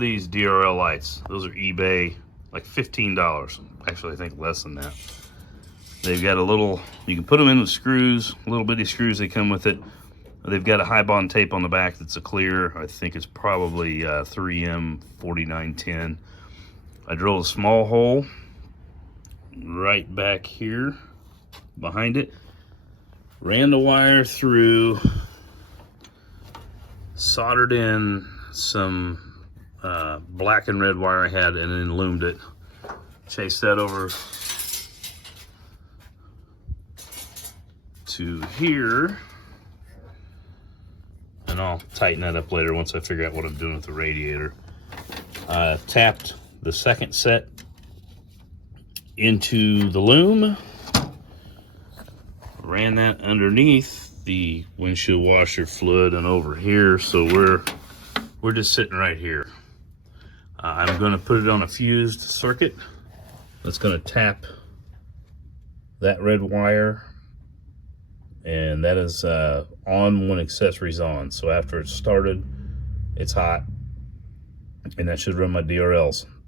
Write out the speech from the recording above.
These DRL lights, those are eBay, like $15. Actually, I think less than that. They've got a little, you can put them in with screws, little bitty screws they come with it. They've got a high bond tape on the back that's a clear. I think it's probably 3M 4910. I drilled a small hole right back here behind it. Ran the wire through, soldered in some black and red wire I had, and then loomed it. Chased that over to here, and I'll tighten that up later once I figure out what I'm doing with the radiator. Tapped the second set into the loom, ran that underneath the windshield washer fluid and over here, so we're just sitting right here. I'm going to put it on a fused circuit that's going to tap that red wire, and that is on when accessories on. So after it's started, it's hot, and that should run my DRLs.